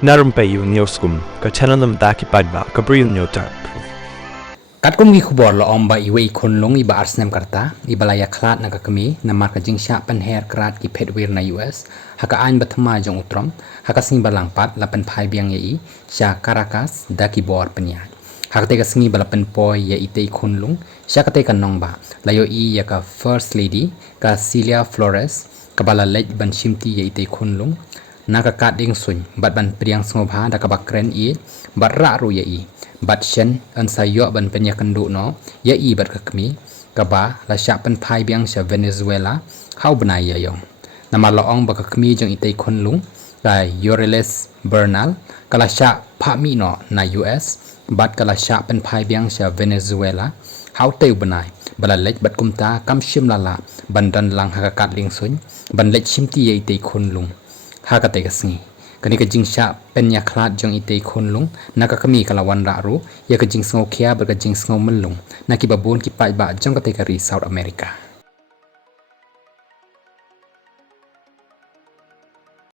Na Rympei U Hynñiewtrep paidbah Bri U Hynñiewtrep. Kat kum gi khubor lo om ba iwe khyllung iba Snem karta ibalaya khlad na kmie na mar ka jingsha pen her krat ki phedwir na US haka ain bathma jong utrom haka sing balang pat la pen phai biang ye sha Caracas da ki bor penya haka te ka singi bala pen poi ye ite khyllung sha ka te ka nong ba la yo I ya ka first lady ka Celia Flores ka bala lej ban shimti ye ite khyllung na ka kat ding sun bat ban priang sngoba da ka bakren I bat ra ru ye I bat shen an sayo ban pynkynduh no ye I bat ka kmie ka ba la sha pen phai biang sha Venezuela hau banai ya yong na ma lo ong ba ka kmie jong ite khyllung ka Yoreles Bernal kala sha pha mi no na US bat kala sha pen phai biang sha Venezuela hau teu banai bala lej bat kumta kam shim lala ban dan lang ha ka kat ling sun ban lej shimti ye ite khyllung ha ka te ka singi kani ka jingsha penya khlad jong ite khyllung na ka kmie kala wan ra ru ya ka jing sngo khia ba ka jing sngo melung na ki babon ki paidbah jong ka te ka ri South America.